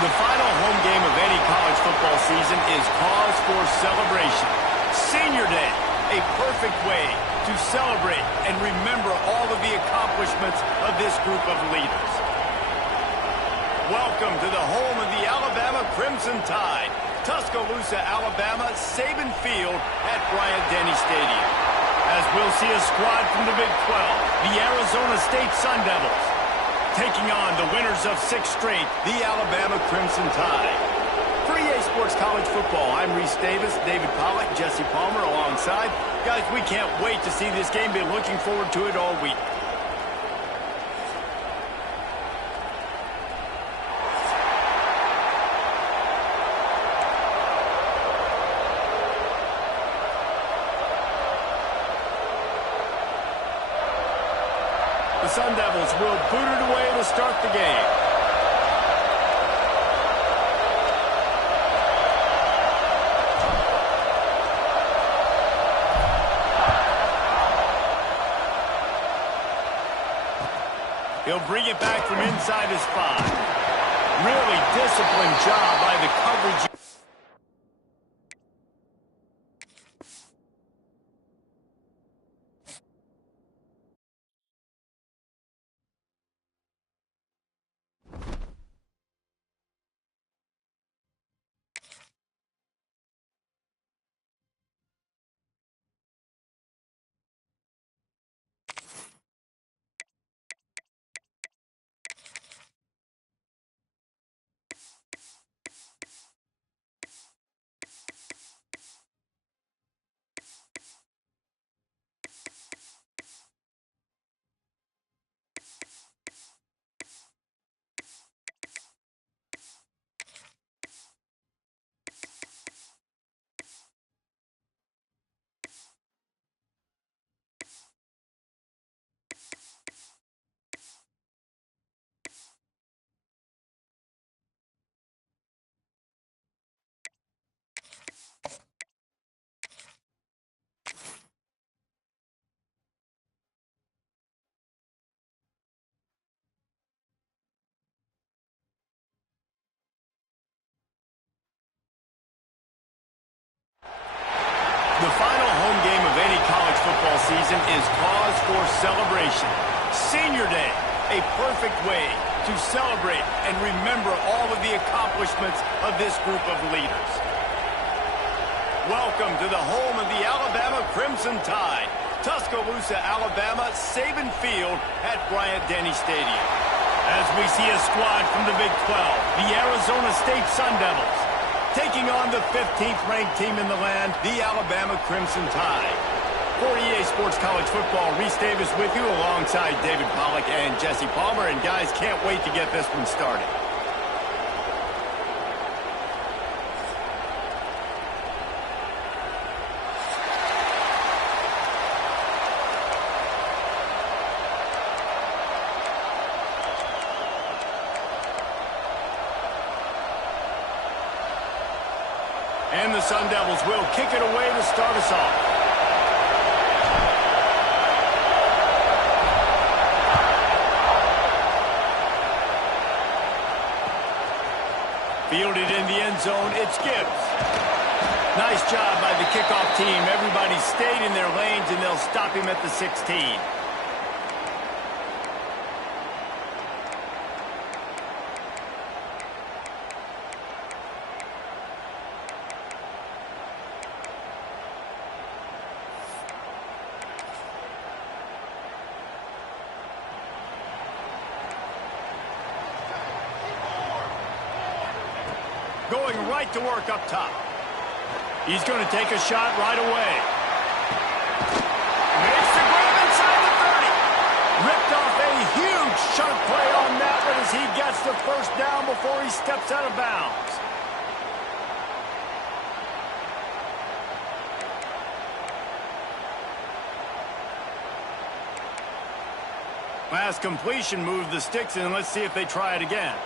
The final home game of any college football season is cause for celebration. Senior Day, a perfect way to celebrate and remember all of the accomplishments of this group of leaders. Welcome to the home of the Alabama Crimson Tide, Tuscaloosa, Alabama, Saban Field at Bryant-Denny Stadium. As we'll see a squad from the Big 12, the Arizona State Sun Devils, taking on the winners of 6 straight, the Alabama Crimson Tide. For EA Sports College Football, I'm Reese Davis, David Pollack, Jesse Palmer alongside. Guys, we can't wait to see this game. Been looking forward to it all week. The Sun Devils will boot it away to start the game. He'll bring it back from inside his 5. Really disciplined job by the coverage. The final home game of any college football season is cause for celebration. Senior Day, a perfect way to celebrate and remember all of the accomplishments of this group of leaders. Welcome to the home of the Alabama Crimson Tide, Tuscaloosa, Alabama, Saban Field at Bryant-Denny Stadium. As we see a squad from the Big 12, the Arizona State Sun Devils, taking on the 15th ranked team in the land, the Alabama Crimson Tide. For EA Sports College Football, Reese Davis with you alongside David Pollack and Jesse Palmer. And guys, can't wait to get this one started. And the Sun Devils will kick it away to start us off. Fielded in the end zone, it's Gibbs. Nice job by the kickoff team. Everybody stayed in their lanes, and they'll stop him at the 16. Going right to work up top. He's going to take a shot right away. Makes the grab inside the 30. Ripped off a huge chunk play on that one as he gets the first down before he steps out of bounds. Last completion moved the sticks in. Let's see if they try it again.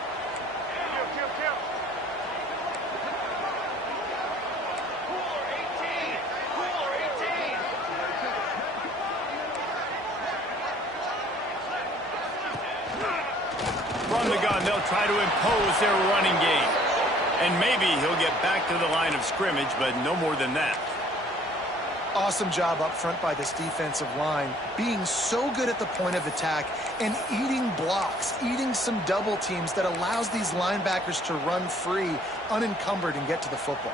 From the gun, they'll try to oppose their running game. And maybe he'll get back to the line of scrimmage, but no more than that. Awesome job up front by this defensive line, being so good at the point of attack and eating blocks, eating some double teams that allows these linebackers to run free, unencumbered, and get to the football.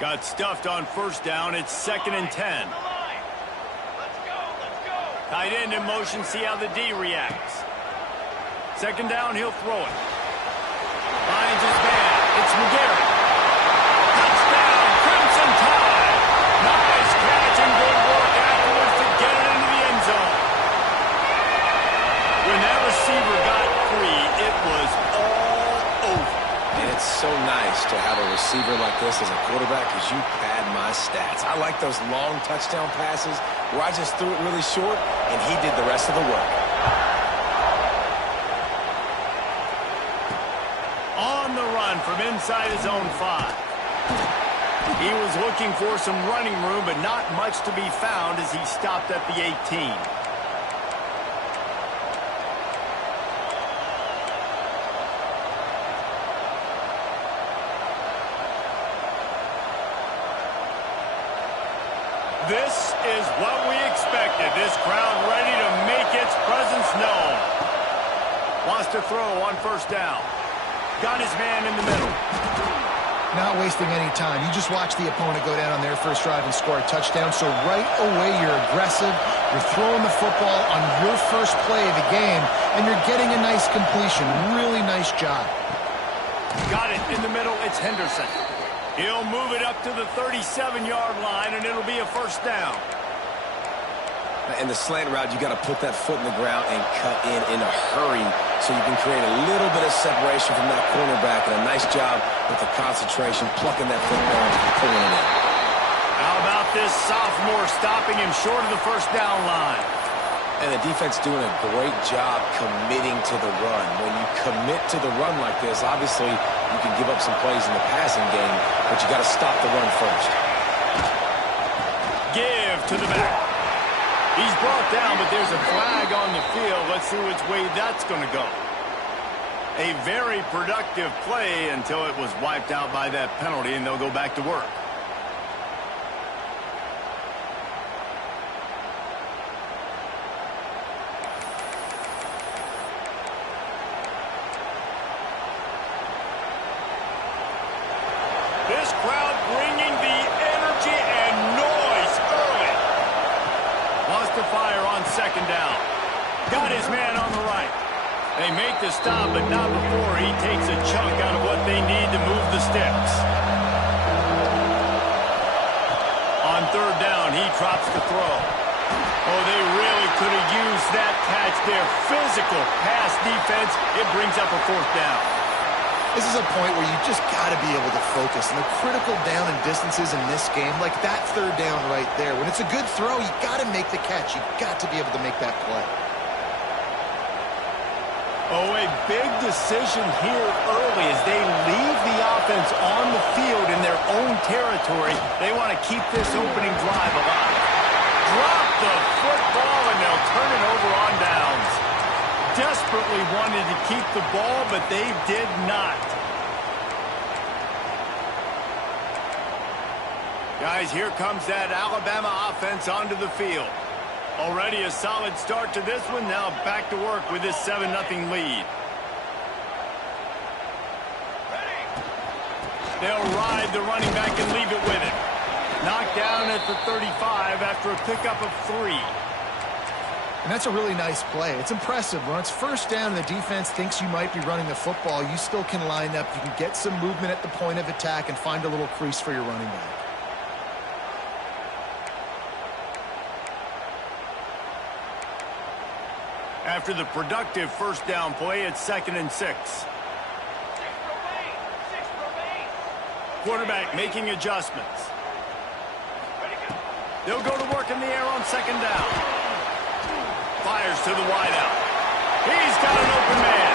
Got stuffed on first down. It's 2nd and 10. Tight end in motion, see how the D reacts. 2nd down, he'll throw it. Finds his man. It's McGarry. Touchdown, Crimson Tide. Nice catch and good work afterwards to get it into the end zone. When that receiver got free, it was all over. And it's so nice to have a receiver like this as a quarterback because you pad my stats. I like those long touchdown passes where I just threw it really short and he did the rest of the work. On the run from inside his own 5. He was looking for some running room, but not much to be found as he stopped at the 18. This is what we expected. This crowd ready to make its presence known. Wants to throw on first down. Got his man in the middle. Not wasting any time. You just watch the opponent go down on their first drive and score a touchdown. So right away, you're aggressive. You're throwing the football on your first play of the game, and you're getting a nice completion. Really nice job. Got it in the middle. It's Henderson. He'll move it up to the 37-yard line, and it'll be a first down. In the slant route, you got to put that foot in the ground and cut in a hurry so you can create a little bit of separation from that cornerback. And a nice job with the concentration, plucking that football and pulling it in. How about this sophomore stopping him short of the first down line? And the defense doing a great job committing to the run. When you commit to the run like this, obviously you can give up some plays in the passing game, but you got to stop the run first. Give to the back. He's brought down, but there's a flag on the field. Let's see which way that's going to go. A very productive play until it was wiped out by that penalty, and they'll go back to work. This crowd bringing the energy and noise early. Wants to fire on 2nd down. Got his man on the right. They make the stop, but not before he takes a chunk out of what they need to move the sticks. On 3rd down, he drops the throw. Oh, they really could have used that catch there. Physical pass defense. It brings up a 4th down. This is a point where you just got to be able to focus. And the critical down and distances in this game, like that 3rd down right there, when it's a good throw, you got to make the catch. You got to be able to make that play. Oh, a big decision here early as they leave the offense on the field in their own territory. They want to keep this opening drive alive. Drop the football, and they'll turn it over on downs. Desperately wanted to keep the ball, but they did not. Guys, here comes that Alabama offense onto the field. Already a solid start to this one. Now back to work with this 7-0 lead. They'll ride the running back and leave it with him. Knocked down at the 35 after a pickup of 3. And that's a really nice play. It's impressive. When it's first down and the defense thinks you might be running the football, you still can line up. You can get some movement at the point of attack and find a little crease for your running back. After the productive first down play, it's 2nd and 6. Quarterback making adjustments. They'll go to work in the air on 2nd down. Fires to the wideout. He's got an open man.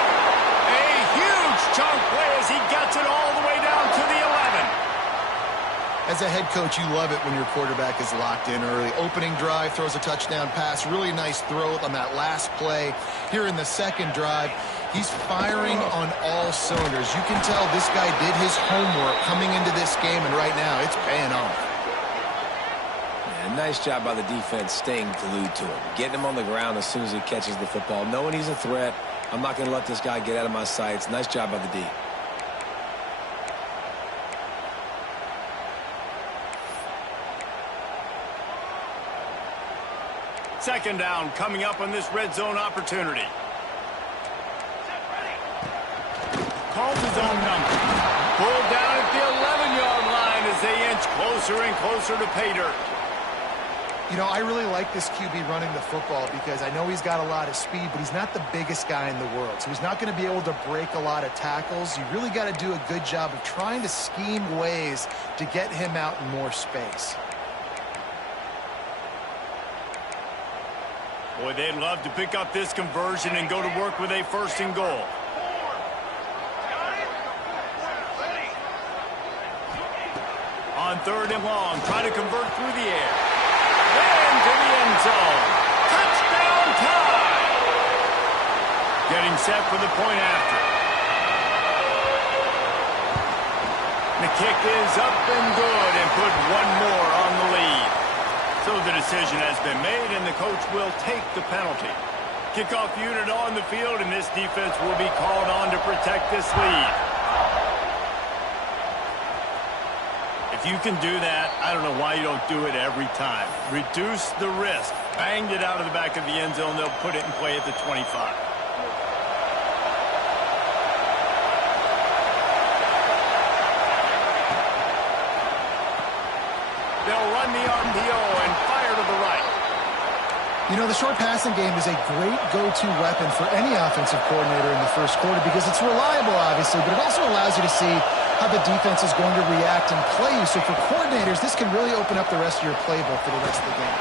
A huge chunk play as he gets it all the way down to the 11. As a head coach, you love it when your quarterback is locked in early. Opening drive, throws a touchdown pass. Really nice throw on that last play. Here in the second drive, he's firing on all cylinders. You can tell this guy did his homework coming into this game, and right now it's paying off. Yeah, nice job by the defense staying glued to him. Getting him on the ground as soon as he catches the football. Knowing he's a threat, I'm not going to let this guy get out of my sights. Nice job by the D. Second down coming up on this red zone opportunity. Calls his own number. Pulled down at the 11-yard line as they inch closer and closer to pay dirt. You know, I really like this QB running the football because I know he's got a lot of speed, but he's not the biggest guy in the world. So he's not going to be able to break a lot of tackles. You really got to do a good job of trying to scheme ways to get him out in more space. Boy, they'd love to pick up this conversion and go to work with a first and goal. On third and long, try to convert through the air. Into the end zone. Touchdown time! Getting set for the point after. The kick is up and good and put one more on the lead. So the decision has been made, and the coach will take the penalty. Kickoff unit on the field, and this defense will be called on to protect this lead. If you can do that, I don't know why you don't do it every time. Reduce the risk. Banged it out of the back of the end zone. They'll put it in play at the 25. They'll run the RPO and fire to the right. You know, the short passing game is a great go-to weapon for any offensive coordinator in the first quarter because it's reliable, obviously, but it also allows you to see how the defense is going to react and play you. So for coordinators, this can really open up the rest of your playbook for the rest of the game.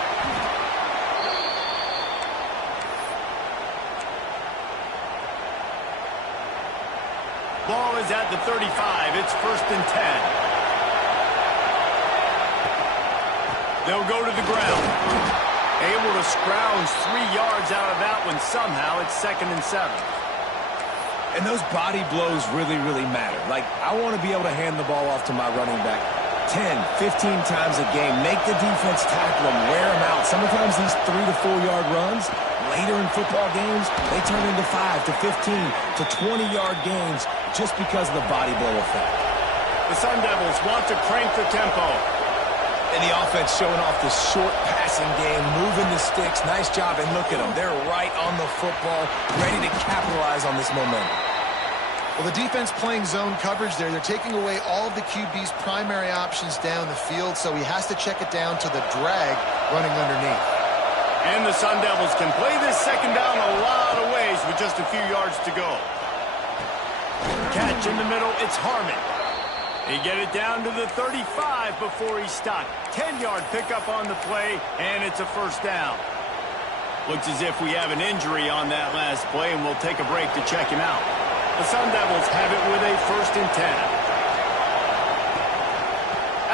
Ball is at the 35. It's first and 10. They'll go to the ground. Able to scrounge 3 yards out of that one somehow. It's second and 7. And those body blows really, really matter. Like, I want to be able to hand the ball off to my running back 10, 15 times a game. Make the defense tackle them, wear them out. Sometimes these 3 to 4 yard runs, later in football games, they turn into 5 to 15 to 20-yard gains just because of the body blow effect. The Sun Devils want to crank the tempo. And the offense showing off the short passing game, moving the sticks. Nice job, and look at them. They're right on the football, ready to capitalize on this momentum. Well, the defense playing zone coverage there. They're taking away all of the QB's primary options down the field, so he has to check it down to the drag running underneath. And the Sun Devils can play this second down a lot of ways with just a few yards to go. Catch in the middle, it's Harmon. They get it down to the 35 before he's stopped. 10-yard pickup on the play, and it's a first down. Looks as if we have an injury on that last play, and we'll take a break to check him out. The Sun Devils have it with a first and 10.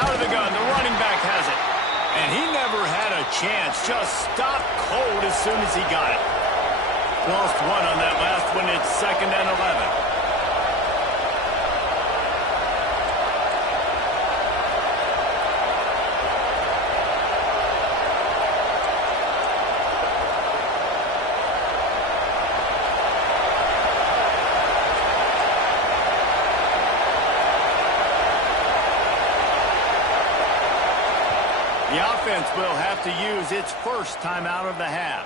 Out of the gun, the running back has it. And he never had a chance. Just stopped cold as soon as he got it. Lost one on that last one. It's second and 11. The offense will have to use its first timeout of the half.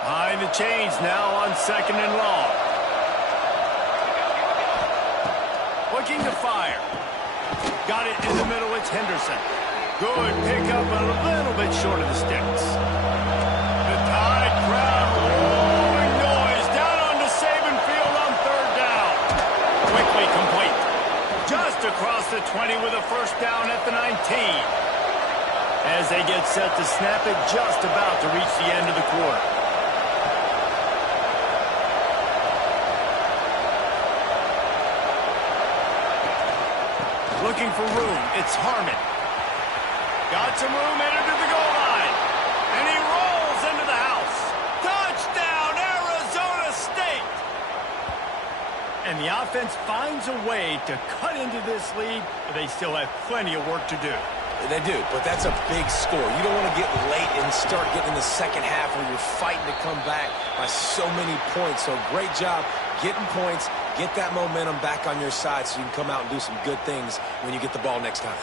Behind the chains now on second and long. Looking to fire. Got it in the middle, it's Henderson. Good pickup, but a little bit short of the sticks. The Tide crowd, roaring noise, down onto Saban Field on third down. a first down at the 19. As they get set to snap it, just about to reach the end of the quarter. Looking for room. It's Harmon. Got some room, headed to the goal line. And he rolls into the house. Touchdown, Arizona State! And the offense finds a way to cut into this lead, but they still have plenty of work to do. They do, but that's a big score. You don't want to get late and start getting in the second half where you're fighting to come back by so many points. So great job getting points, get that momentum back on your side so you can come out and do some good things when you get the ball next time.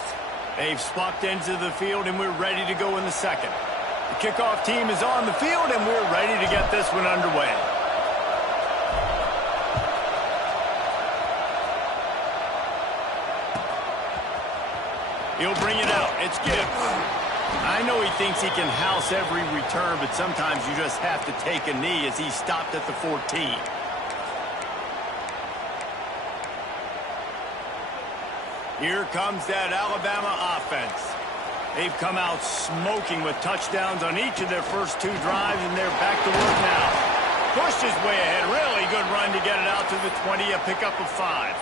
They've swapped ends of the field, and we're ready to go in the second. The kickoff team is on the field, and we're ready to get this one underway. He'll bring it out. It's Gibbs. I know he thinks he can house every return, but sometimes you just have to take a knee as he stopped at the 14. Here comes that Alabama offense. They've come out smoking with touchdowns on each of their first two drives, and they're back to work now. Pushed his way ahead. Really good run to get it out to the 20, a pickup of 5.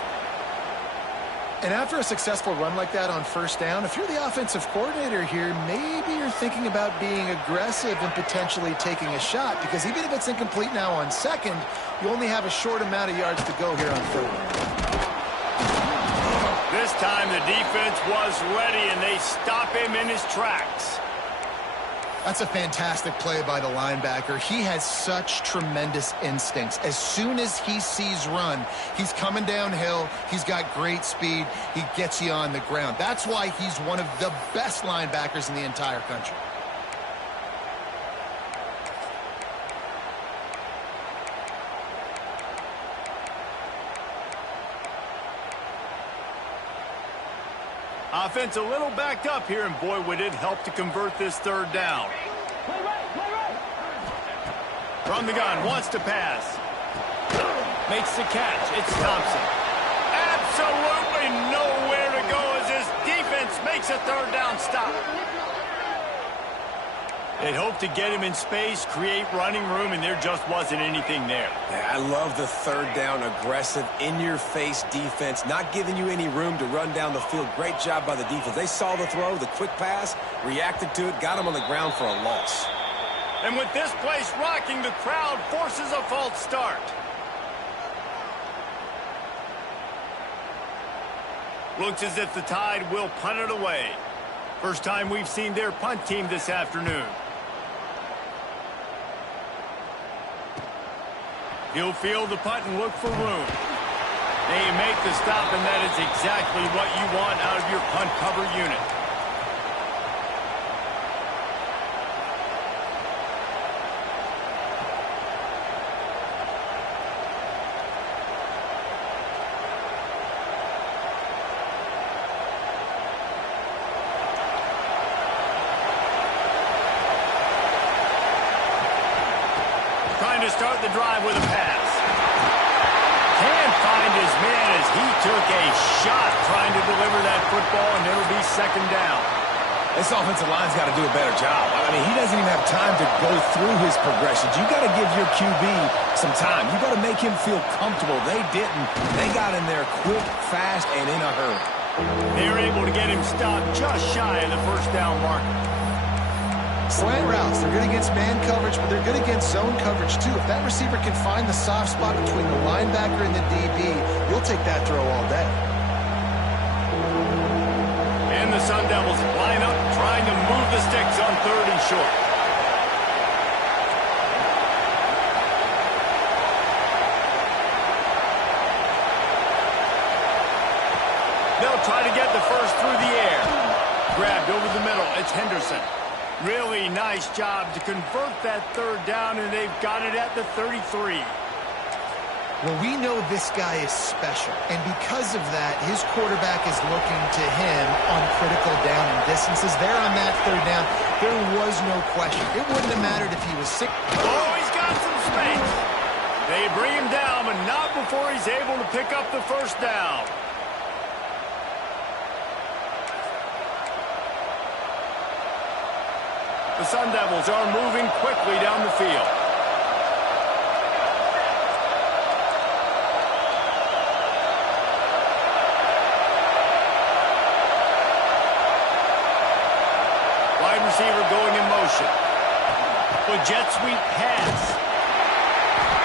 And after a successful run like that on first down, if you're the offensive coordinator here, maybe you're thinking about being aggressive and potentially taking a shot, because even if it's incomplete now on second, you only have a short amount of yards to go here on third. This time the defense was ready, and they stop him in his tracks. That's a fantastic play by the linebacker. He has such tremendous instincts. As soon as he sees run, he's coming downhill. He's got great speed. He gets you on the ground. That's why he's one of the best linebackers in the entire country. Offense a little backed up here, and boy, would it help to convert this third down. From the gun, wants to pass. Makes the catch. It's Thompson. Absolutely nowhere to go as his defense makes a third down stop. They'd hoped to get him in space, create running room, and there just wasn't anything there. Yeah, I love the third down, aggressive, in-your-face defense, not giving you any room to run down the field. Great job by the defense. They saw the throw, the quick pass, reacted to it, got him on the ground for a loss. And with this place rocking, the crowd forces a false start. Looks as if the Tide will punt it away. First time we've seen their punt team this afternoon. He'll field the punt and look for room. They make the stop, and that is exactly what you want out of your punt cover unit. Trying to start the drive with a pass. Can't find his man as he took a shot trying to deliver that football, and it'll be second down. This offensive line's got to do a better job. I mean, he doesn't even have time to go through his progressions. You got to give your QB some time. You got to make him feel comfortable. They didn't. They got in there quick, fast, and in a hurry. They were able to get him stopped just shy of the first down mark. Slant routes, they're good against man coverage, but they're good against zone coverage too. If that receiver can find the soft spot between the linebacker and the DB, you'll take that throw all day. And the Sun Devils line up, trying to move the sticks on third and short. They'll try to get the first through the air. Grabbed over the middle, it's Henderson. Really nice job to convert that third down, and they've got it at the 33. Well, we know this guy is special, and because of that, his quarterback is looking to him on critical down and distances. There on that third down, there was no question. It wouldn't have mattered if he was sick. Oh, he's got some space. They bring him down, but not before he's able to pick up the first down. The Sun Devils are moving quickly down the field. Wide receiver going in motion. With jet sweep pass.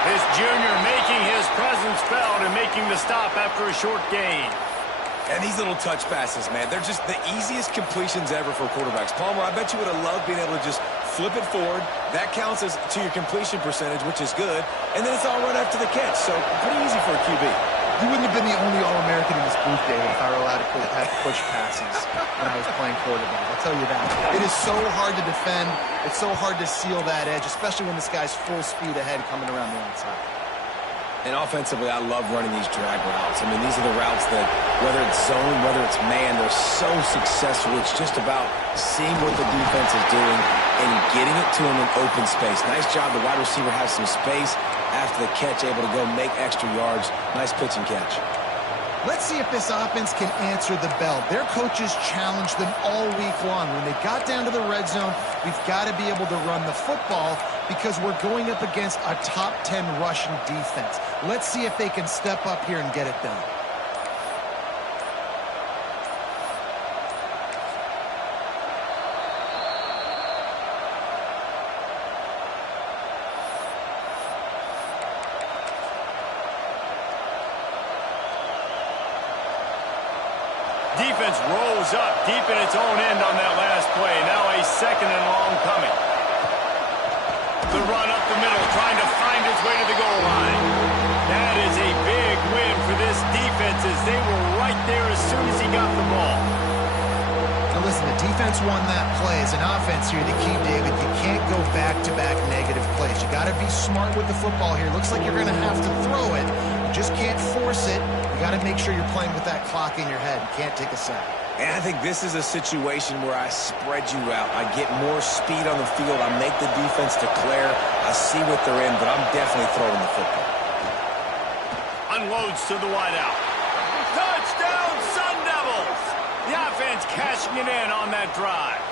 This junior making his presence felt and making the stop after a short gain. And these little touch passes, man, they're just the easiest completions ever for quarterbacks. Palmer, I bet you would have loved being able to just flip it forward. That counts as to your completion percentage, which is good. And then it's all right after the catch. So pretty easy for a QB. You wouldn't have been the only All-American in this booth, David, if I were allowed to have push passes when I was playing quarterback. I'll tell you that. It is so hard to defend. It's so hard to seal that edge, especially when this guy's full speed ahead coming around the outside. And offensively, I love running these drag routes. I mean, these are the routes that, whether it's zone, whether it's man, they're so successful. It's just about seeing what the defense is doing and getting it to them in open space. Nice job. The wide receiver has some space after the catch, able to go make extra yards. Nice pitch and catch. Let's see if this offense can answer the bell. Their coaches challenged them all week long. When they got down to the red zone, we've got to be able to run the football because we're going up against a top 10 rushing defense. Let's see if they can step up here and get it done. Defense rolls up deep in its own end on that last play. Now a second and long coming. The run up the middle, trying to find its way to the goal line. That is a big win for this defense as they were right there as soon as he got the ball. Now listen, the defense won that play. As an offense here, the key, David, you can't go back-to-back negative plays. You got to be smart with the football here. Looks like you're going to have to throw it. You just can't force it. You got to make sure you're playing with that clock in your head. You can't take a sack. And I think this is a situation where I spread you out. I get more speed on the field. I make the defense declare. I see what they're in, but I'm definitely throwing the football. Unloads to the wideout. Touchdown, Sun Devils! The offense cashing it in on that drive.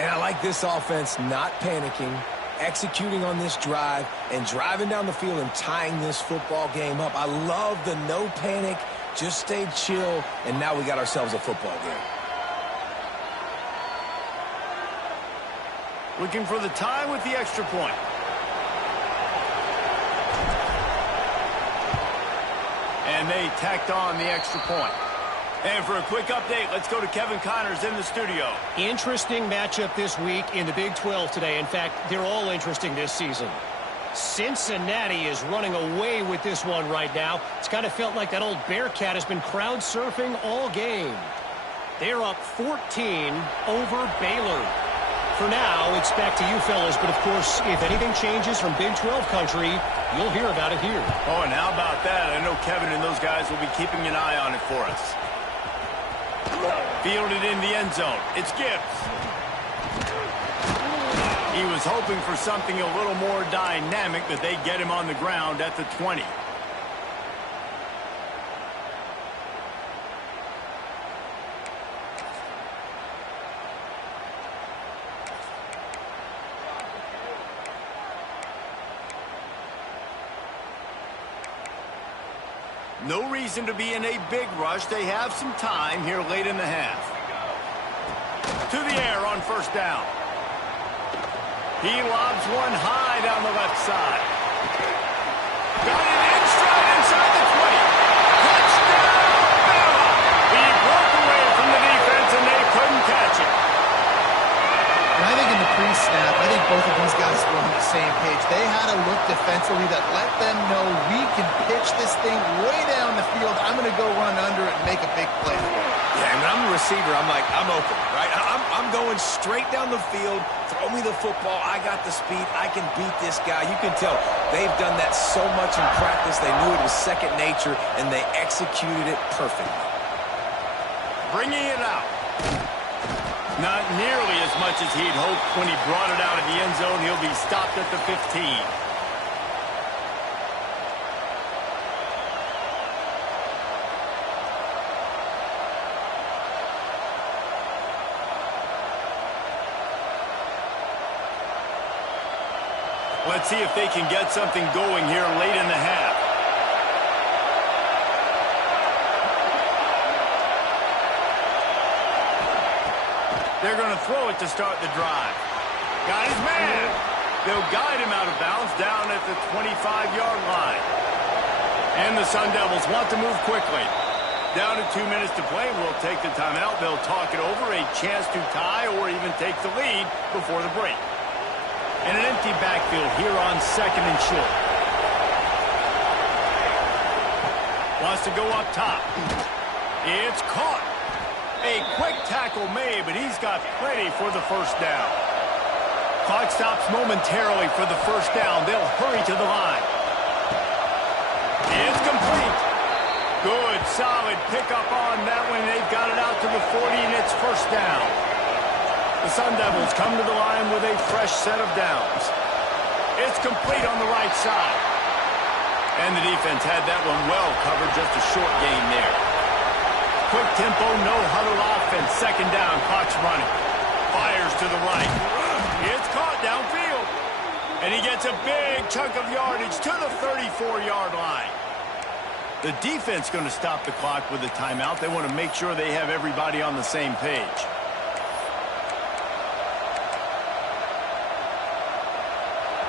And I like this offense not panicking, executing on this drive, and driving down the field and tying this football game up. I love the no panic, just stay chill, and now we got ourselves a football game. Looking for the tie with the extra point. And they tacked on the extra point. And for a quick update, let's go to Kevin Connors in the studio. Interesting matchup this week in the Big 12 today. In fact, they're all interesting this season. Cincinnati is running away with this one right now. It's kind of felt like that old Bearcat has been crowd surfing all game. They're up 14 over Baylor. For now, it's back to you fellas, but of course, if anything changes from Big 12 country, you'll hear about it here. Oh, and how about that? I know Kevin and those guys will be keeping an eye on it for us. Fielded in the end zone. It's Gibbs. He was hoping for something a little more dynamic, but they get him on the ground at the 20. No reason to be in a big rush. They have some time here late in the half. To the air on first down. He lobs one high down the left side. Got it in stride inside the 20. Touchdown, Bama! He broke away from the defense and they couldn't catch it. And I think in the pre-snap, I think both of these guys were on the same page. They had a look defensively that let them know we can pitch this thing way down the field. I'm going to go run under it and make a big play for it. Yeah, and when I'm the receiver, I'm like, I'm open, right? I'm going straight down the field. Throw me the football. I got the speed. I can beat this guy. You can tell they've done that so much in practice. They knew it was second nature, and they executed it perfectly. Bringing it out. Not nearly as much as he'd hoped when he brought it out of the end zone. He'll be stopped at the 15. Let's see if they can get something going here late in the half. They're going to throw it to start the drive. Got his man. They'll guide him out of bounds down at the 25-yard line. And the Sun Devils want to move quickly. Down to 2 minutes to play. We'll take the timeout. They'll talk it over. A chance to tie or even take the lead before the break. And an empty backfield here on 2nd and short. Wants to go up top. It's caught. A quick tackle made, but he's got plenty for the first down. Clock stops momentarily for the first down. They'll hurry to the line. It's complete. Good, solid pickup on that one. They've got it out to the 40, and it's first down. The Sun Devils come to the line with a fresh set of downs. It's complete on the right side. And the defense had that one well covered, just a short gain there. Quick tempo, no huddle offense. 2nd down, clock's running. Fires to the right. It's caught downfield. And he gets a big chunk of yardage to the 34-yard line. The defense going to stop the clock with a timeout. They want to make sure they have everybody on the same page.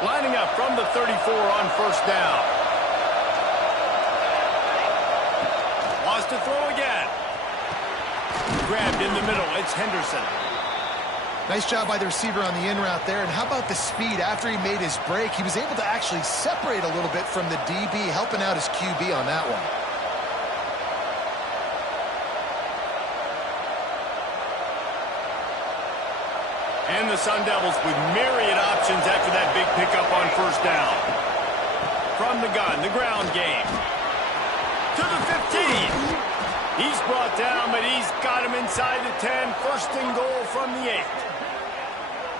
Lining up from the 34 on first down. Wants to throw again. Grabbed in the middle. It's Henderson. Nice job by the receiver on the in route there. And how about the speed? After he made his break, he was able to actually separate a little bit from the DB, helping out his QB on that one. And the Sun Devils with myriad options after that big pickup on first down. From the gun, the ground game. To the 15. He's brought down, but he's got him inside the 10. First and goal from the 8.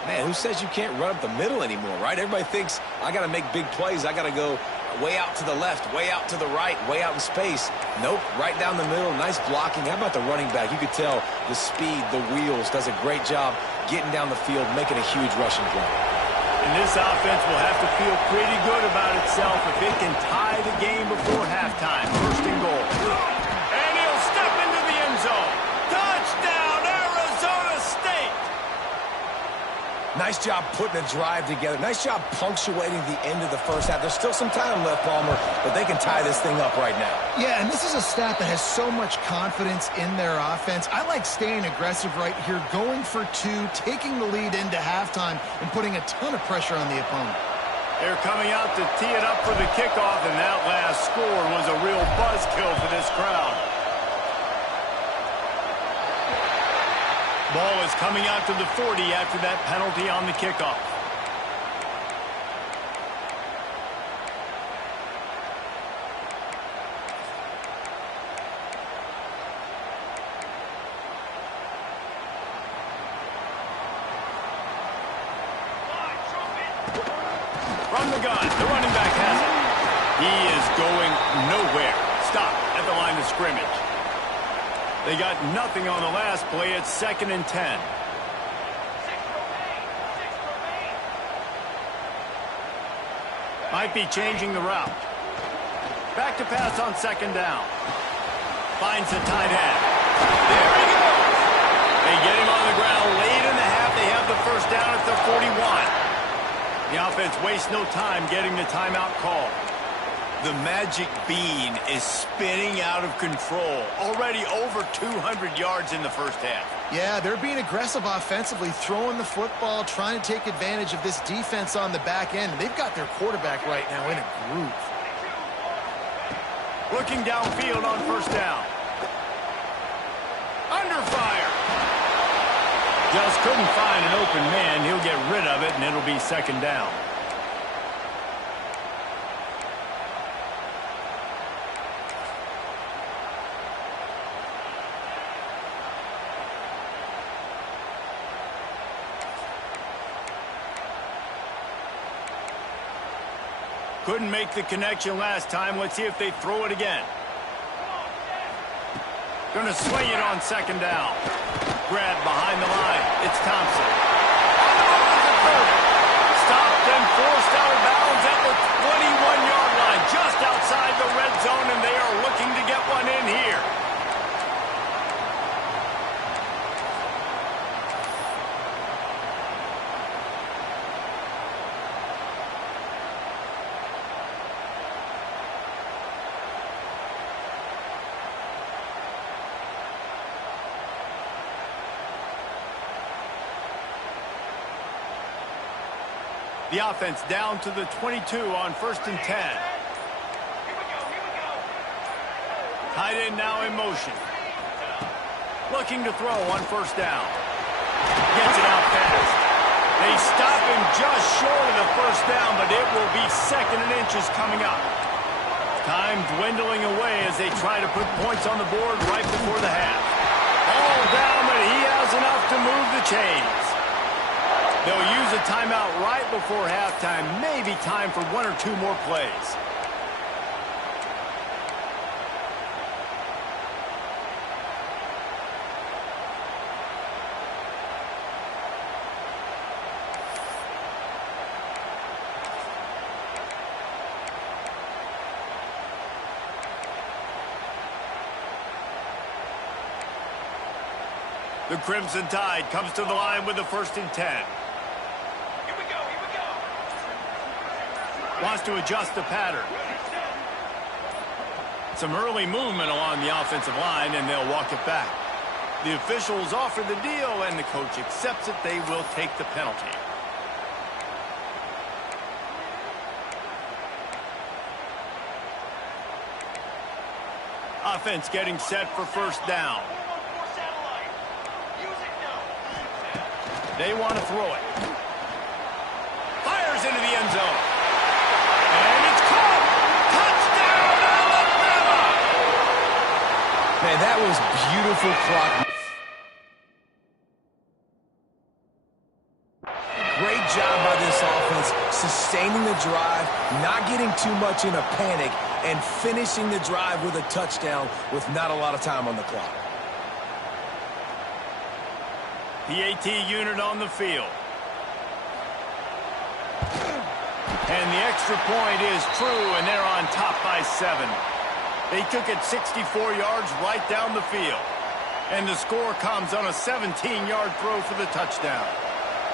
Man, who says you can't run up the middle anymore, right? Everybody thinks I got to make big plays. I got to go way out to the left, way out to the right, way out in space. Nope, right down the middle. Nice blocking. How about the running back? You could tell the speed, the wheels, does a great job getting down the field, making a huge rushing play. And this offense will have to feel pretty good about itself if it can tie the game before halftime. First and goal. And he'll step into the end zone. Touchdown, Arizona State! Nice job putting a drive together. Nice job punctuating the end of the first half. There's still some time left, Palmer, but they can tie this thing up right now. Yeah, and this is a staff that has so much confidence in their offense. I like staying aggressive right here, going for 2, taking the lead into halftime, and putting a ton of pressure on the opponent. They're coming out to tee it up for the kickoff, and that last score was a real buzzkill for this crowd. Ball is coming out to the 40 after that penalty on the kickoff. From the gun, the running back has it. He is going nowhere. Stop at the line of scrimmage. They got nothing on the last play. It's 2nd and 10. Might be changing the route. Back to pass on 2nd down. Finds the tight end. There he goes. They get him on the ground late in the half. They have the first down at the 41. The offense wastes no time getting the timeout call. The magic bean is spinning out of control. Already over 200 yards in the first half. Yeah, they're being aggressive offensively, throwing the football, trying to take advantage of this defense on the back end. They've got their quarterback right now in a groove. Looking downfield on first down. Under fire. Just couldn't find an open man. He'll get rid of it, and it'll be 2nd down. Couldn't make the connection last time. Let's see if they throw it again. Gonna swing it on 2nd down. Grab behind the line. It's Thompson. On the move at the 30. Stopped and forced out of bounds. The offense down to the 22 on 1st and 10. Tight end now in motion. Looking to throw on 1st down. Gets it out fast. They stop him just short of the 1st down, but it will be 2nd and inches coming up. Time dwindling away as they try to put points on the board right before the half. All down, but he has enough to move the chains. They'll use a timeout right before halftime. Maybe time for 1 or 2 more plays. The Crimson Tide comes to the line with the 1st and 10. Here we go. Wants to adjust the pattern. Some early movement along the offensive line, and they'll walk it back. The officials offer the deal, and the coach accepts it. They will take the penalty. Offense getting set for 1st down. They want to throw it. Fires into the end zone. And it's caught. Touchdown, Alabama! Man, that was beautiful clock. Great job by this offense, sustaining the drive, not getting too much in a panic, and finishing the drive with a touchdown with not a lot of time on the clock. The AT unit on the field. And the extra point is true, and they're on top by 7. They took it 64 yards right down the field. And the score comes on a 17-yard throw for the touchdown.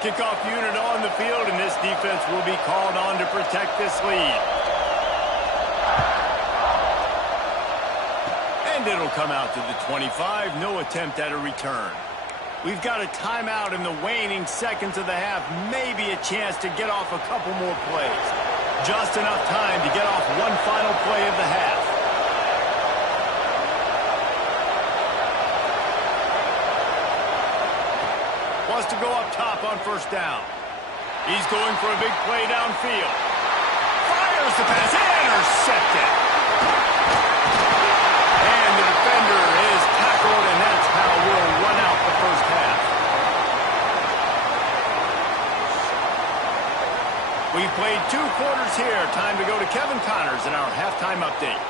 Kickoff unit on the field, and this defense will be called on to protect this lead. And it'll come out to the 25. No attempt at a return. We've got a timeout in the waning seconds of the half. Maybe a chance to get off a couple more plays. Just enough time to get off one final play of the half. Wants to go up top on 1st down. He's going for a big play downfield. Fires the pass. Intercepted. And the defender is tackled, and that's how we'll run out the 1st half. We've played 2 quarters here. Time to go to Kevin Connors in our halftime update.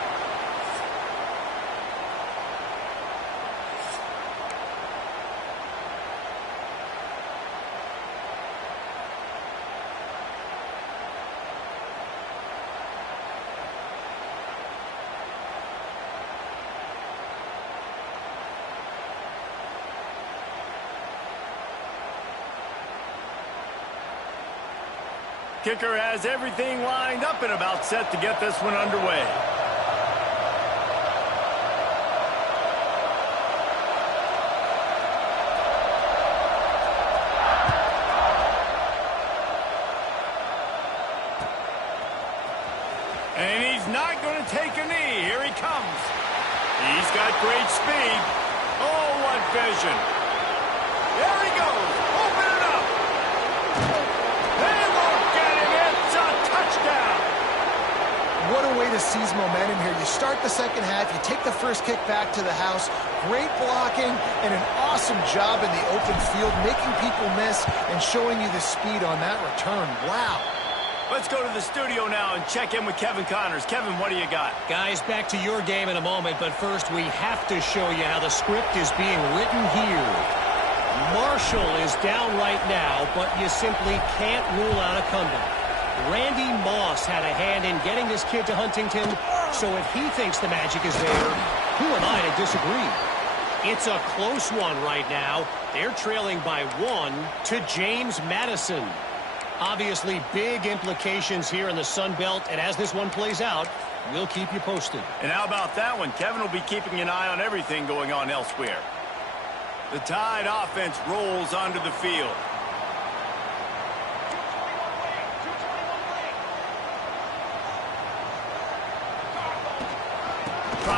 Kicker has everything lined up and about set to get this one underway. And he's not going to take a knee. Here he comes. He's got great speed. Oh, what vision. There he goes. Open it up. They won't get him. It's a touchdown. What a way to seize momentum here. You start the second half, you take the first kick back to the house, great blocking, and an awesome job in the open field, making people miss and showing you the speed on that return. Wow. Let's go to the studio now and check in with Kevin Connors. Kevin, what do you got? Guys, back to your game in a moment, but first we have to show you how the script is being written here. Marshall is down right now, but you simply can't rule out a comeback. Randy Moss had a hand in getting this kid to Huntington, so if he thinks the magic is there, who am I to disagree? It's a close one right now. They're trailing by 1 to James Madison. Obviously, big implications here in the Sun Belt, and as this one plays out, we'll keep you posted. And how about that one? Kevin will be keeping an eye on everything going on elsewhere. The Tide offense rolls onto the field.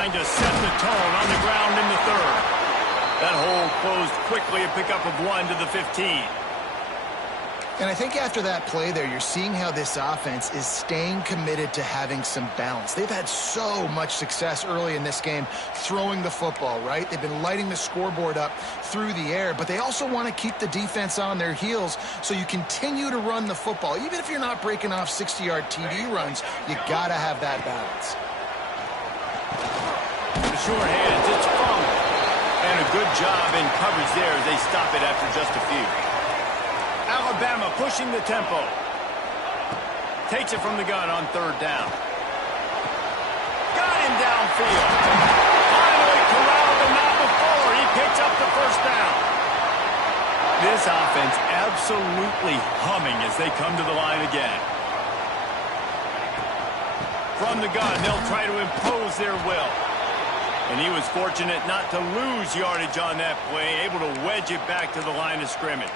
trying to set the tone on the ground in the third. That hole closed quickly, a pickup of 1 to the 15. And I think after that play there, you're seeing how this offense is staying committed to having some balance. They've had so much success early in this game throwing the football, right? They've been lighting the scoreboard up through the air, but they also want to keep the defense on their heels so you continue to run the football. Even if you're not breaking off 60-yard TD runs, you got to have that balance. The short hands, it's fumbled. And a good job in coverage there as they stop it after just a few. Alabama pushing the tempo. Takes it from the gun on third down. Got him downfield. Finally corralled, but not before. He picks up the first down. This offense absolutely humming as they come to the line again. From the gun, they'll try to impose their will. And he was fortunate not to lose yardage on that play, able to wedge it back to the line of scrimmage.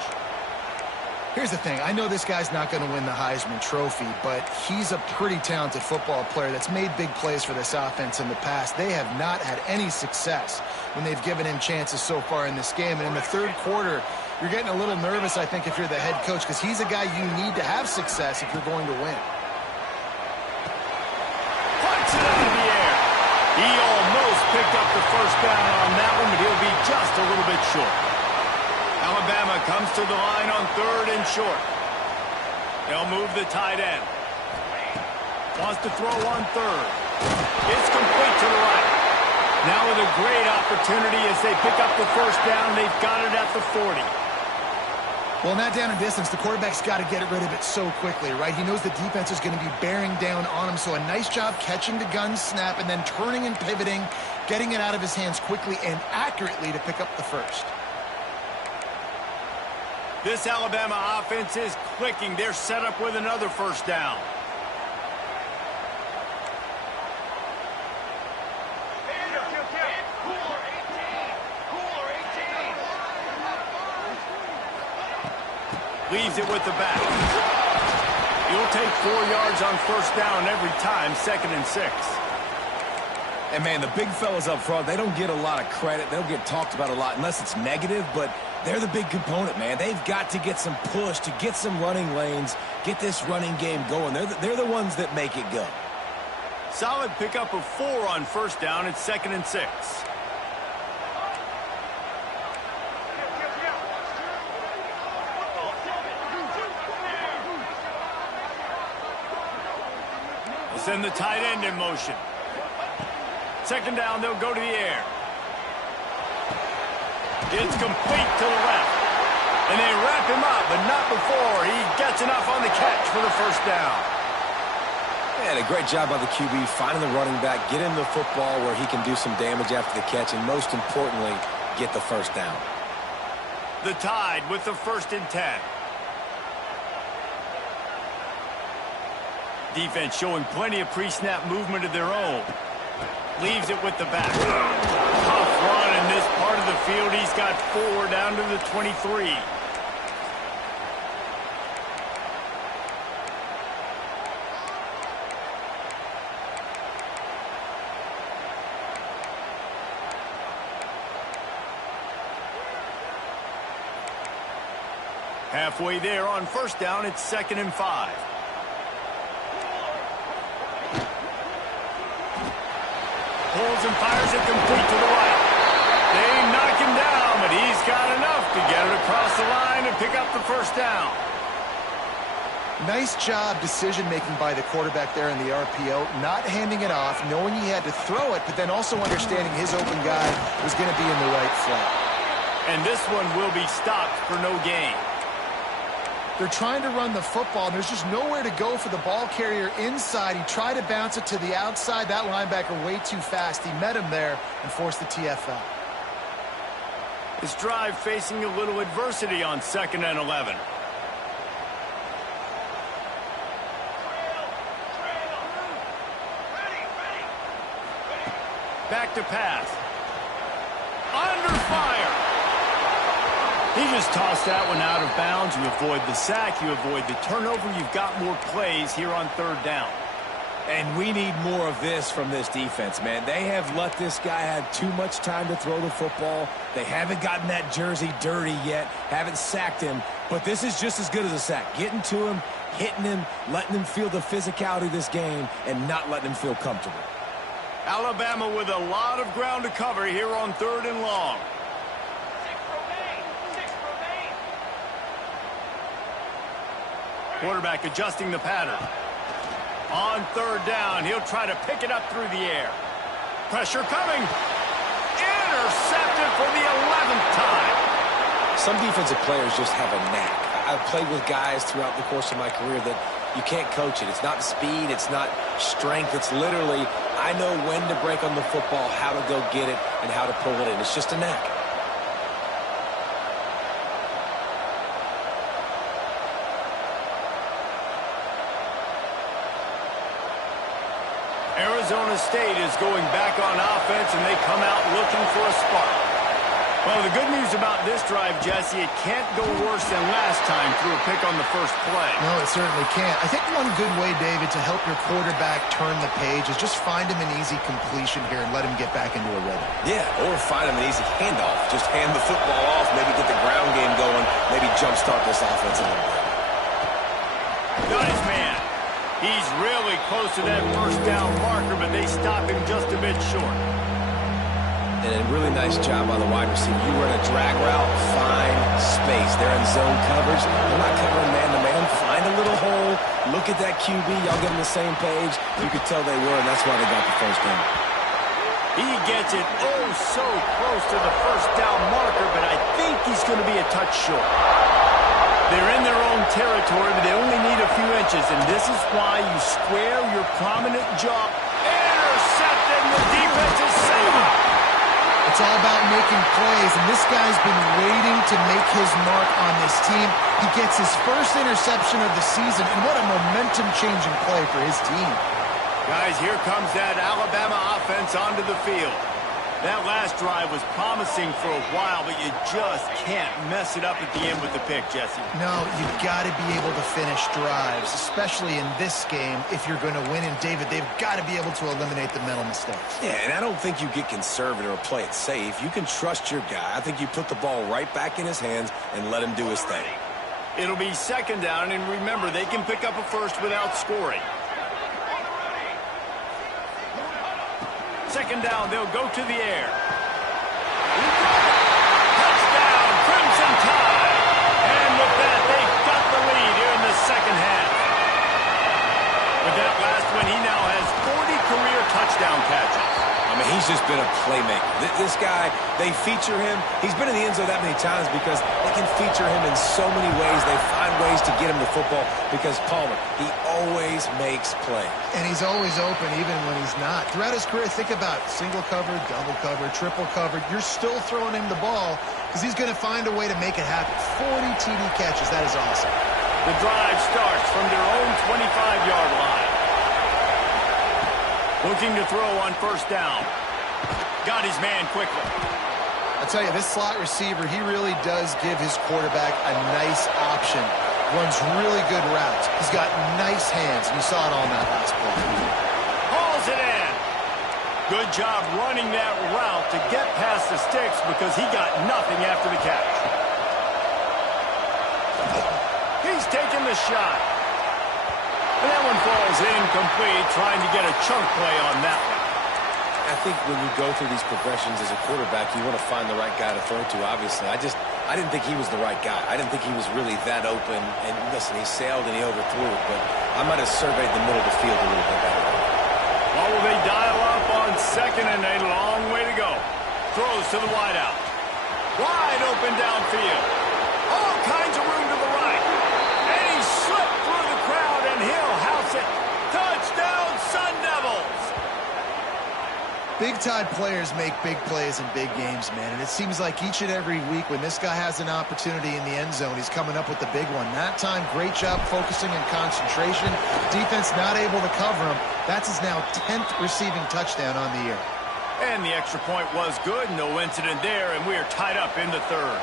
Here's the thing. I know this guy's not going to win the Heisman Trophy, but he's a pretty talented football player that's made big plays for this offense in the past. They have not had any success when they've given him chances so far in this game. And in the third quarter, you're getting a little nervous, I think, if you're the head coach, because he's a guy you need to have success if you're going to win. Puts it out of the air. He almost picked up the first down on that one, but he'll be just a little bit short. Alabama comes to the line on third and short. They'll move the tight end. Wants to throw on third. It's complete to the right. Now with a great opportunity as they pick up the first down. They've got it at the 40. Well, in that down and distance, the quarterback's got to get rid of it so quickly, right? He knows the defense is going to be bearing down on him, so a nice job catching the gun snap and then turning and pivoting, getting it out of his hands quickly and accurately to pick up the first. This Alabama offense is clicking. They're set up with another first down. Leaves it with the back. You'll take 4 yards on first down every time, 2nd and 6. And, man, the big fellas up front, they don't get a lot of credit. They don't get talked about a lot unless it's negative, but they're the big component, man. They've got to get some push, to get some running lanes, get this running game going. They're the ones that make it go. Solid pickup of 4 on first down. It's 2nd and 6. They'll send the tight end in motion. 2nd down, they'll go to the air. It's complete to the left. And they wrap him up, but not before he gets enough on the catch for the first down. And a great job by the QB finding the running back, get him the football where he can do some damage after the catch, and most importantly, get the first down. The Tide with the 1st and 10. Defense showing plenty of pre-snap movement of their own. Leaves it with the back. Tough run in this part of the field. He's got 4 down to the 23. Halfway there on first down, it's 2nd and 5. Pulls and fires it complete to the right. They knock him down, but he's got enough to get it across the line and pick up the first down. Nice job decision-making by the quarterback there in the RPO, not handing it off, knowing he had to throw it, but then also understanding his open guy was going to be in the right flat. And this one will be stopped for no gain. They're trying to run the football, and there's just nowhere to go for the ball carrier inside. He tried to bounce it to the outside. That linebacker way too fast. He met him there and forced the TFL. This drive facing a little adversity on 2nd and 11. Back to pass. Under fire. He just tossed that one out of bounds. You avoid the sack. You avoid the turnover. You've got more plays here on 3rd down. And we need more of this from this defense, man. They have let this guy have too much time to throw the football. They haven't gotten that jersey dirty yet, haven't sacked him. But this is just as good as a sack. Getting to him, hitting him, letting him feel the physicality of this game, and not letting him feel comfortable. Alabama with a lot of ground to cover here on 3rd and long. 6 remain. Quarterback adjusting the pattern. On 3rd down, he'll try to pick it up through the air. Pressure coming. Intercepted for the 11th time. Some defensive players just have a knack. I've played with guys throughout the course of my career that you can't coach it. It's not speed. It's not strength. It's literally, I know when to break on the football, how to go get it, and how to pull it in. It's just a knack. Arizona State is going back on offense, and they come out looking for a spark. Well, the good news about this drive, Jesse, it can't go worse than last time through a pick on the first play. No, it certainly can't. I think one good way, David, to help your quarterback turn the page is just find him an easy completion here and let him get back into a rhythm. Yeah, or find him an easy handoff. Just hand the football off, maybe get the ground game going, maybe jumpstart this offense a little bit. Got his man. He's really close to that first down marker, but they stop him just a bit short. And a really nice job by the wide receiver. You run a drag route, find space. They're in zone coverage. They're not covering man-to-man. Find a little hole. Look at that QB. Y'all get on the same page. You could tell they were, and that's why they got the first down. He gets it oh so close to the first down marker, but I think he's going to be a touch short. They're in their own territory, but they only need a few inches, and this is why you square your prominent jaw. Intercepted, and the defense is safe. It's all about making plays, and this guy's been waiting to make his mark on this team. He gets his first interception of the season, and what a momentum-changing play for his team. Guys, here comes that Alabama offense onto the field. That last drive was promising for a while, but you just can't mess it up at the end with the pick, Jesse. No, you've got to be able to finish drives, especially in this game if you're going to win. And, David, they've got to be able to eliminate the mental mistakes. Yeah, and I don't think you get conservative or play it safe. You can trust your guy. I think you put the ball right back in his hands and let him do his thing. It'll be 2nd down, and remember, they can pick up a first without scoring. 2nd down, they'll go to the air. Touchdown, Crimson Tide. And with that, they've got the lead here in the second half. With that last one, he now has 40 career touchdown catches. I mean, he's just been a playmaker. This guy, they feature him. He's been in the end zone that many times because they can feature him in so many ways. They find ways to get him the football because Palmer, he always makes plays. And he's always open even when he's not. Throughout his career, think about single cover, double cover, triple cover. You're still throwing him the ball because he's going to find a way to make it happen. 40 TD catches. That is awesome. The drive starts from their own 25-yard line. Looking to throw on 1st down. Got his man quickly. I tell you, this slot receiver, he really does give his quarterback a nice option. Runs really good routes. He's got nice hands, and you saw it on that last play. Hauls it in. Good job running that route to get past the sticks because he got nothing after the catch. He's taking the shot. And that one falls incomplete, trying to get a chunk play on that one. I think when you go through these progressions as a quarterback, you want to find the right guy to throw to, obviously. I didn't think he was the right guy. I didn't think he was really that open. And listen, he sailed and he overthrew it, but I might have surveyed the middle of the field a little bit better. Oh, they dial up on 2nd and a long way to go. Throws to the wideout. Wide open downfield. All kinds of room to the right. And he slipped through the crowd, and he'll house it. Touchdown, Sun Devils! Big-time players make big plays in big games, man. And it seems like each and every week when this guy has an opportunity in the end zone, he's coming up with the big one. That time, great job focusing and concentration. Defense not able to cover him. That's his now 10th receiving touchdown on the year. And the extra point was good. No incident there, and we are tied up in the 3rd.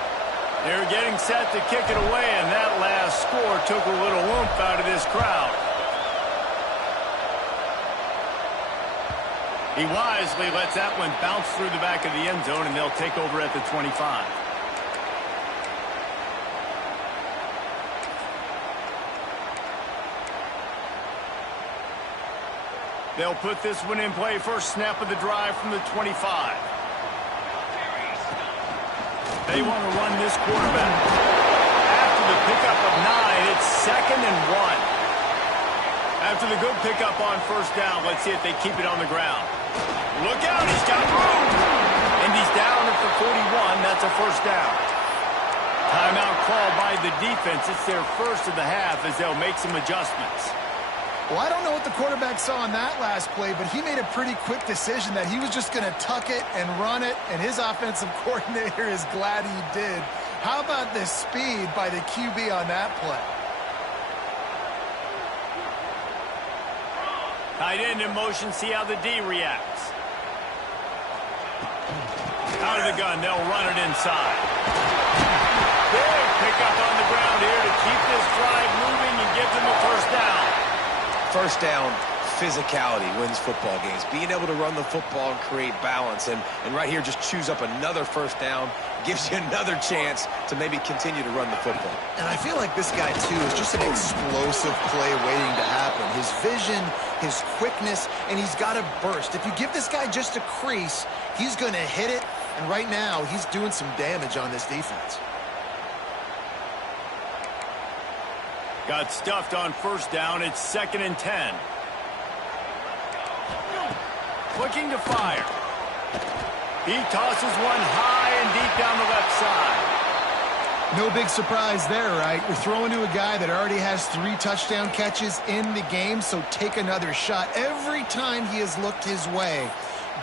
They're getting set to kick it away, and that last score took a little oomph out of this crowd. He wisely lets that one bounce through the back of the end zone, and they'll take over at the 25. They'll put this one in play. First snap of the drive from the 25. They want to run this quarterback. After the pickup of 9, it's 2nd and 1. After the good pickup on first down, let's see if they keep it on the ground. Look out, he's got room. And he's down at the 41. That's a first down. Timeout called by the defense. It's their first of the half as they'll make some adjustments. Well, I don't know what the quarterback saw on that last play, but he made a pretty quick decision that he was just going to tuck it and run it, and his offensive coordinator is glad he did. How about the speed by the QB on that play? Tight end in motion, see how the D reacts. Out of the gun, they'll run it inside. Big pickup on the ground here to keep this drive moving and give them a first down. First down, physicality wins football games. Being able to run the football and create balance. And right here, just choose up another first down. Gives you another chance to maybe continue to run the football. And I feel like this guy, too, is just an explosive play waiting to happen. His vision, his quickness, and he's got a burst. If you give this guy just a crease, he's going to hit it. And right now, he's doing some damage on this defense. Got stuffed on first down. It's 2nd and 10. Looking to fire. He tosses one high and deep down the left side. No big surprise there, right? You're throwing to a guy that already has 3 touchdown catches in the game, so take another shot. Every time he has looked his way,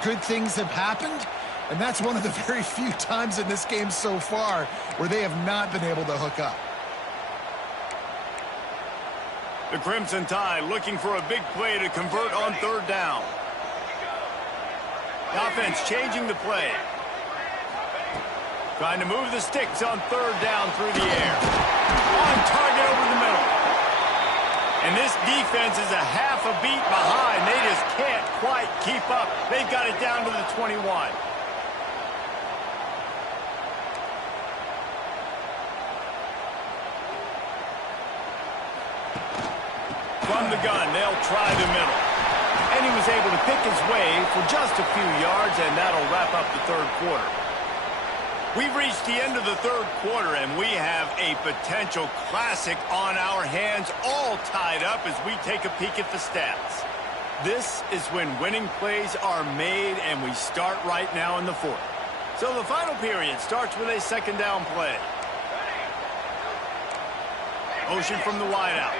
good things have happened, and that's one of the very few times in this game so far where they have not been able to hook up. The Crimson Tide looking for a big play to convert on third down. The offense changing the play. Trying to move the sticks on third down through the air. On target over the middle. And this defense is a half a beat behind. They just can't quite keep up. They've got it down to the 21. From the gun, they'll try the middle. And he was able to pick his way for just a few yards, and that'll wrap up the third quarter. We've reached the end of the third quarter, and we have a potential classic on our hands, all tied up as we take a peek at the stats. This is when winning plays are made, and we start right now in the fourth. So the final period starts with a second down play. Motion from the wideout.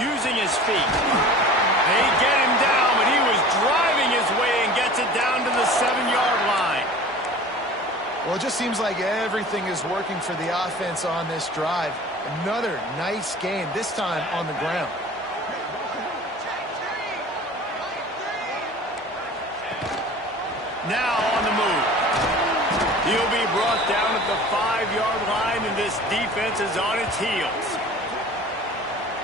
Using his feet. They get him down, but he was driving his way and gets it down to the 7-yard line. Well, it just seems like everything is working for the offense on this drive. Another nice game, this time on the ground. Now on the move. He'll be brought down at the 5-yard line, and this defense is on its heels.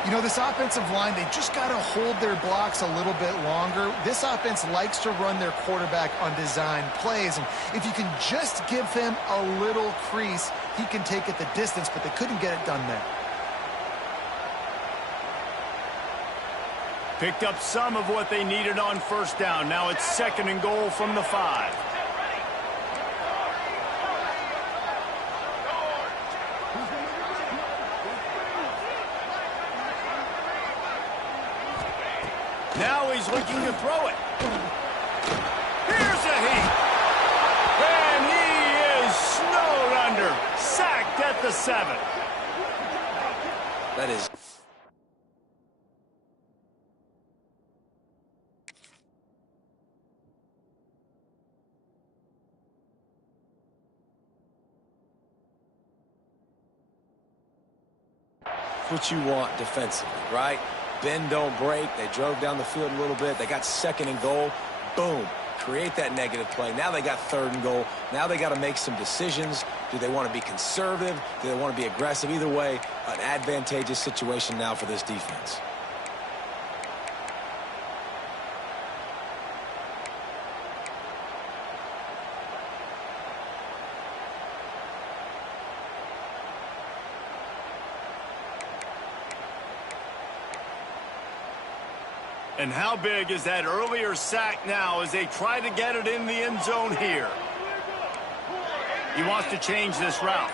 You know, this offensive line, they just got to hold their blocks a little bit longer. This offense likes to run their quarterback on design plays, and if you can just give him a little crease, he can take it the distance, but they couldn't get it done there. Picked up some of what they needed on first down. Now it's 2nd and goal from the 5. Now he's looking to throw it. Here's a heat. And he is snowed under. Sacked at the 7. That is... what you want defensively, right? Bend, don't break. They drove down the field a little bit. They got 2nd and goal. Boom. create that negative play. Now they got 3rd and goal. Now they got to make some decisions. Do they want to be conservative? Do they want to be aggressive? Either way, an advantageous situation now for this defense. And how big is that earlier sack now as they try to get it in the end zone here? He wants to change this route.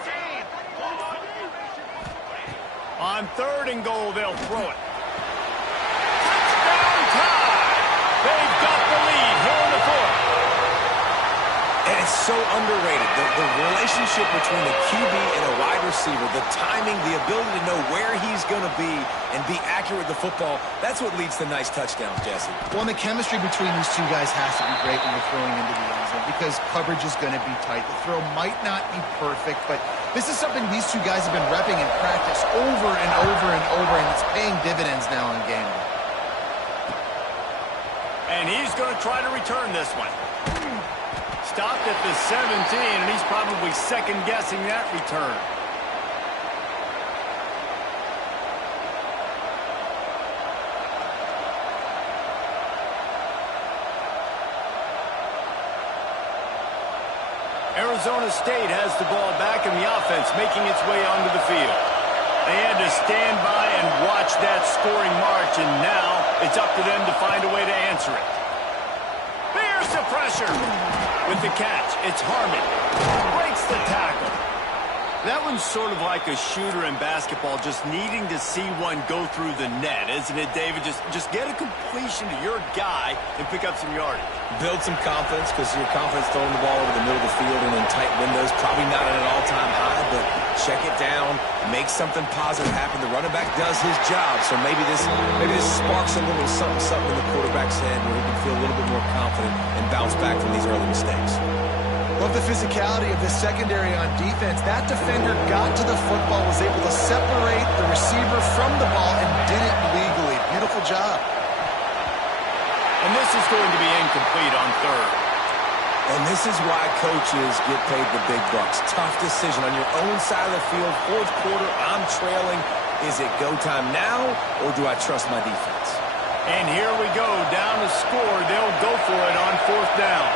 On 3rd and goal, they'll throw it. Touchdown tie! They've got the lead here in the 4th. And it's so underrated. The relationship between a QB and a wide receiver, the timing, the ability to know where he's going to be and be accurate with the football, that's what leads to nice touchdowns, Jesse. Well, and the chemistry between these two guys has to be great when you're throwing into the end zone because coverage is going to be tight. The throw might not be perfect, but this is something these two guys have been repping in practice over and over and over, and it's paying dividends now in game. And he's going to try to return this one. Stopped at the 17, and he's probably second-guessing that return. Arizona State has the ball back in the offense, making its way onto the field. They had to stand by and watch that scoring march, and now it's up to them to find a way to answer it. There's the pressure. With the catch, it's Harmon. Breaks the tackle. That one's sort of like a shooter in basketball, just needing to see one go through the net, isn't it, David? Just get a completion to your guy and pick up some yardage. Build some confidence because your confidence throwing the ball over the middle of the field and in tight windows, probably not at an all-time high, but check it down, make something positive happen. The running back does his job, so maybe this sparks a little something in the quarterback's head where he can feel a little bit more confident and bounce back from these early mistakes. Love the physicality of this secondary on defense. That defender got to the football, was able to separate the receiver from the ball, and did it legally. Beautiful job. And this is going to be incomplete on 3rd. And this is why coaches get paid the big bucks. Tough decision on your own side of the field. 4th quarter, I'm trailing. Is it go time now, or do I trust my defense? And here we go, down to score. They'll go for it on 4th down.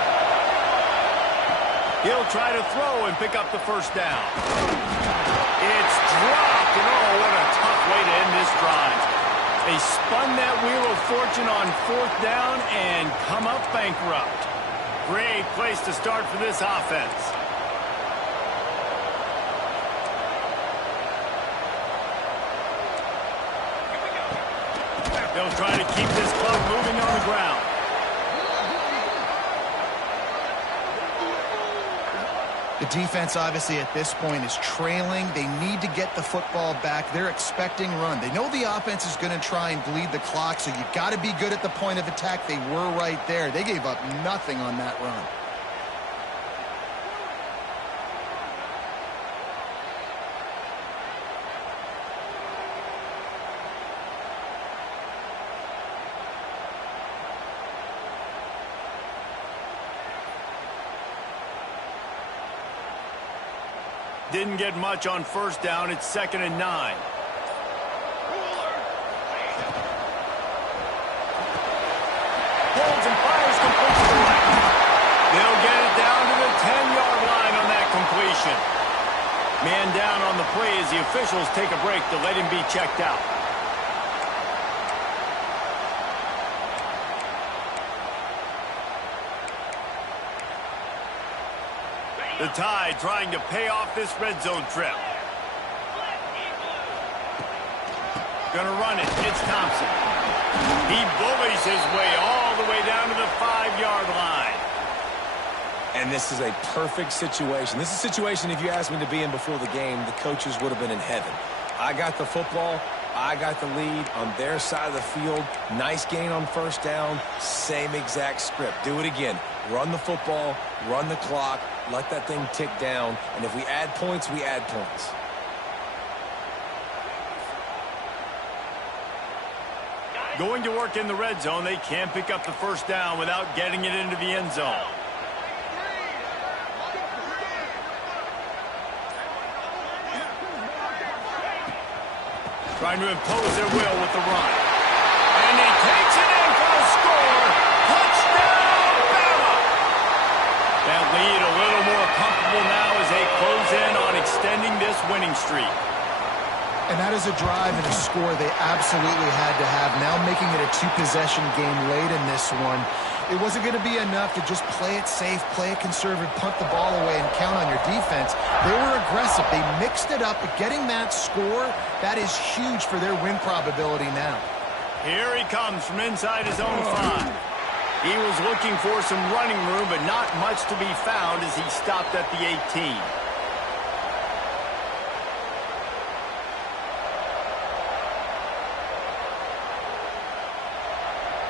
He'll try to throw and pick up the 1st down. It's dropped, and oh, what a tough way to end this drive. They spun that wheel of fortune on 4th down and come up bankrupt. Great place to start for this offense. They'll try to keep this clock moving on the ground. The defense, obviously, at this point is trailing. They need to get the football back. They're expecting run. They know the offense is going to try and bleed the clock, so you've got to be good at the point of attack. They were right there. They gave up nothing on that run. Didn't get much on 1st down. It's 2nd and 9. Holds and fires complete to the right. They'll get it down to the 10-yard line on that completion. Man down on the play as the officials take a break to let him be checked out. The Tide trying to pay off this red zone trip. Gonna run it. It's Thompson. He bullies his way all the way down to the 5-yard line. And this is a perfect situation. This is a situation, if you asked me to be in before the game, the coaches would have been in heaven. I got the football. I got the lead on their side of the field. Nice gain on 1st down. Same exact script. Do it again. Run the football, run the clock, let that thing tick down, and if we add points, we add points. Going to work in the red zone, they can't pick up the first down without getting it into the end zone. Trying to impose their will with the run. And he takes it in for the score. Touchdown, Bama! That lead a little more comfortable now as they close in on extending this winning streak. And that is a drive and a score they absolutely had to have. Now making it a two-possession game late in this one. It wasn't going to be enough to just play it safe, play it conservative, punt the ball away, and count on your defense. They were aggressive. They mixed it up. But getting that score, that is huge for their win probability now. Here he comes from inside his own 5. He was looking for some running room, but not much to be found as he stopped at the 18.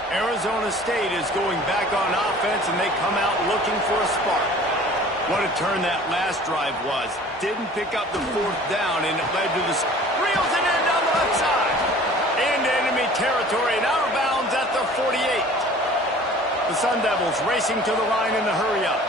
Arizona State is going back on offense, and they come out looking for a spark. What a turn that last drive was. Didn't pick up the 4th down, and it led to the... Reels it in down the left side. Into enemy territory and out of bounds at the 48. The Sun Devils racing to the line in the hurry-up.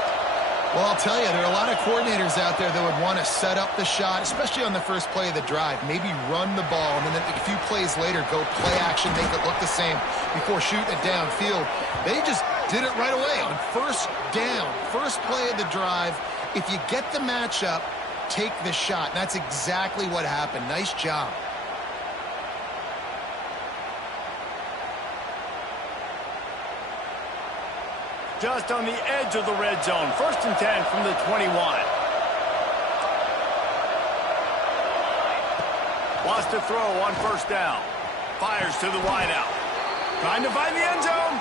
Well, I'll tell you, there are a lot of coordinators out there that would want to set up the shot, especially on the first play of the drive. Maybe run the ball, and then a few plays later, go play action, make it look the same before shooting it downfield. They just did it right away on first down, first play of the drive. If you get the matchup, take the shot. And that's exactly what happened. Nice job. Just on the edge of the red zone. 1st and 10 from the 21. Wants to throw on first down. Fires to the wideout. Trying to find the end zone.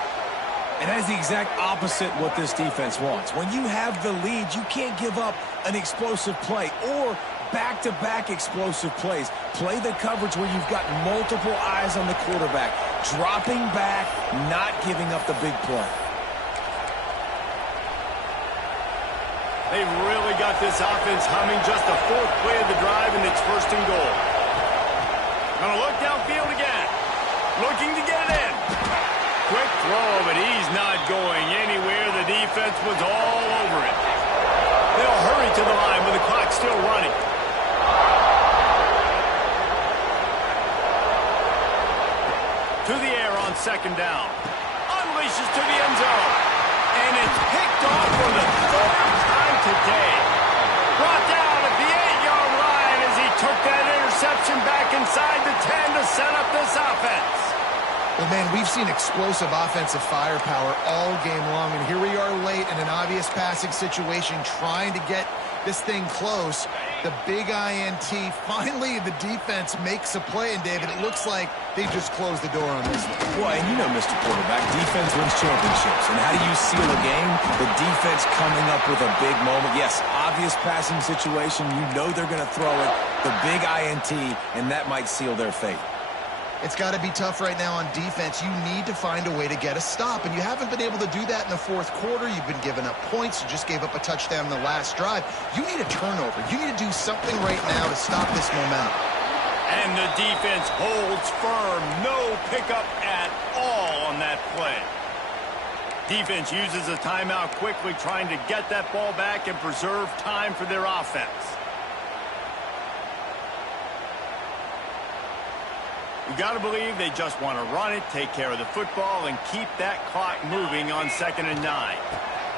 And that is the exact opposite what this defense wants. When you have the lead, you can't give up an explosive play or back-to-back explosive plays. Play the coverage where you've got multiple eyes on the quarterback. Dropping back, not giving up the big play. They've really got this offense humming. Just the 4th play of the drive, and it's 1st and goal. Gonna look downfield again. Looking to get it in. Quick throw, but he's not going anywhere. The defense was all over it. They'll hurry to the line with the clock still running. To the air on 2nd down. Unleashes to the end zone. And it's picked off for the 3rd time today. Brought down at the 8-yard line as he took that interception back inside the 10 to set up this offense. Well, man, we've seen explosive offensive firepower all game long, and here we are late in an obvious passing situation trying to get this thing close. The big INT. Finally, the defense makes a play, and David, it looks like they just closed the door on this one. Well, and you know, Mr. Quarterback, defense wins championships. And how do you seal a game? The defense coming up with a big moment. Yes, obvious passing situation. You know they're going to throw it. The big INT, and that might seal their fate. It's got to be tough right now on defense. You need to find a way to get a stop, and you haven't been able to do that in the 4th quarter. You've been giving up points. You just gave up a touchdown in the last drive. You need a turnover. You need to do something right now to stop this momentum. And the defense holds firm. No pickup at all on that play. Defense uses a timeout quickly, trying to get that ball back and preserve time for their offense. You got to believe they just want to run it, take care of the football, and keep that clock moving on 2nd and 9.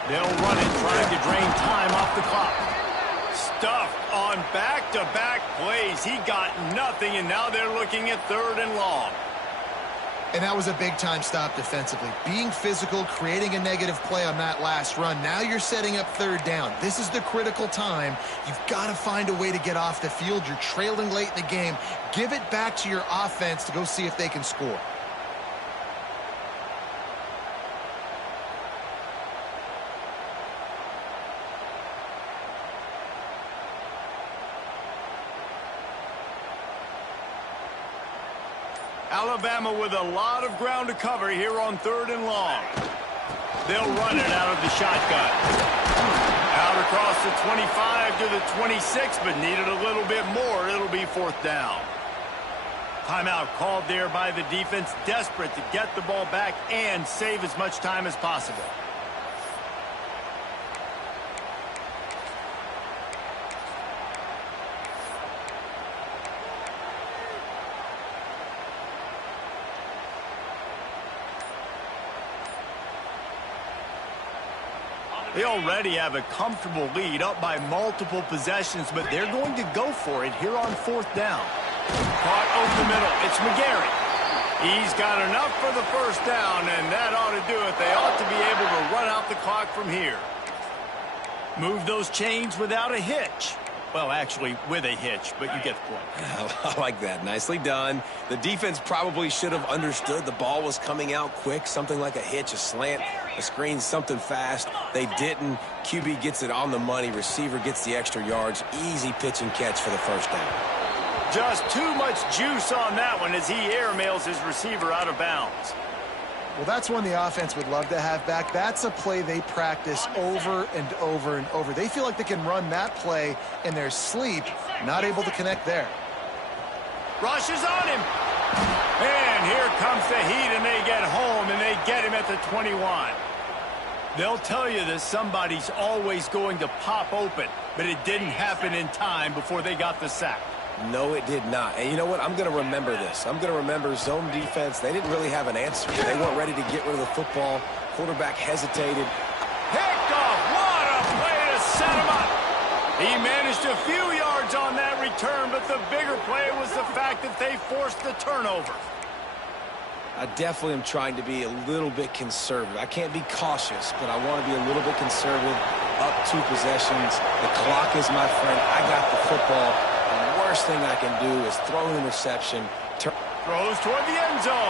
They'll run it, trying to drain time off the clock. Stuffed on back-to-back plays. He got nothing, and now they're looking at 3rd and long. And that was a big-time stop defensively. Being physical, creating a negative play on that last run. Now you're setting up 3rd down. This is the critical time. You've got to find a way to get off the field. You're trailing late in the game. Give it back to your offense to go see if they can score. Alabama with a lot of ground to cover here on 3rd and long. They'll run it out of the shotgun. Out across the 25 to the 26, but needed a little bit more. It'll be 4th down. Timeout called there by the defense, desperate to get the ball back and save as much time as possible. They already have a comfortable lead, up by multiple possessions, but they're going to go for it here on 4th down. Caught over the middle. It's McGarry. He's got enough for the first down, and that ought to do it. They ought to be able to run out the clock from here. Move those chains without a hitch. Well, actually, with a hitch, but you get the point. I like that. Nicely done. The defense probably should have understood the ball was coming out quick, something like a hitch, a slant, a screen, something fast. They didn't. QB gets it on the money. Receiver gets the extra yards. Easy pitch and catch for the first down. Just too much juice on that one as he airmails his receiver out of bounds. Well, that's one the offense would love to have back. That's a play they practice over and over and over. They feel like they can run that play in their sleep, not able to connect there. Rush is on him. And here comes the heat, and they get home, and they get him at the 21. They'll tell you that somebody's always going to pop open, but it didn't happen in time before they got the sack. No, it did not. And you know what? I'm going to remember this. I'm going to remember zone defense. They didn't really have an answer. They weren't ready to get rid of the football. Quarterback hesitated. Picked off. What a play to set him up. He managed a few yards on that return, but the bigger play was the fact that they forced the turnover. I definitely am trying to be a little bit conservative. I can't be cautious, but I want to be a little bit conservative. Up 2 possessions. The clock is my friend. I got the football. The worst thing I can do is throw an interception. Throws toward the end zone.